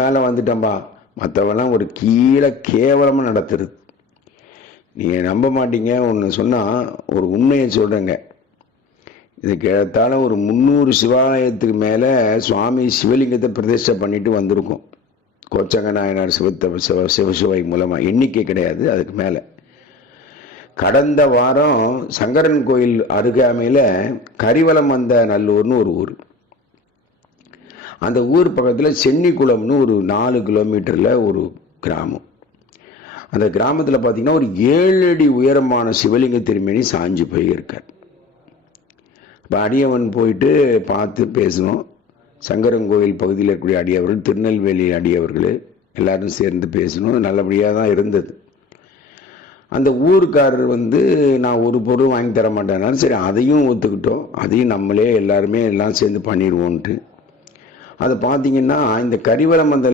மேலே வந்துட்டம்பா, மற்றவெல்லாம் ஒரு கீழே கேவலமாக நடத்துறது. நீங்கள் நம்ப மாட்டீங்க. ஒன்று சொன்னால் ஒரு உண்மையை சொல்கிறேங்க. இதுக்கு ஏறத்தாழ ஒரு 300 சிவாலயத்துக்கு மேலே சுவாமி சிவலிங்கத்தை பிரதிஷ்டை பண்ணிட்டு வந்திருக்கோம். கோச்சங்க நாயனார் சிவசிவை மூலமாக எண்ணிக்கை கிடையாது. அதுக்கு மேலே கடந்த வாரம் சங்கரன் கோயில் அருகாமையில் கரிவலம் வந்த நல்லூர்னு ஒரு ஊர். அந்த ஊர் பக்கத்தில் சென்னிக்குளம்னு ஒரு 4 கிலோமீட்டரில் ஒரு கிராமம். அந்த கிராமத்தில் பார்த்தீங்கன்னா ஒரு 7 அடி உயரமான சிவலிங்க திருமேனி சாஞ்சு போயிருக்கார். இப்போ அடியவன் போயிட்டு பார்த்து பேசணும். சங்கரங்கோயில் பகுதியில் இருக்கக்கூடிய அடியவர்கள், திருநெல்வேலி அடியவர்கள் எல்லாரும் சேர்ந்து பேசணும். நல்லபடியாக தான் இருந்தது. அந்த ஊருக்காரர் நான் ஒரு பொருள் வாங்கி தர மாட்டேனாலும் சரி, அதையும் ஒத்துக்கிட்டோம். அதையும் நம்மளே எல்லாருமே எல்லாம் சேர்ந்து பண்ணிடுவோன்ட்டு. அதை பார்த்தீங்கன்னா இந்த கரிவலம் அந்த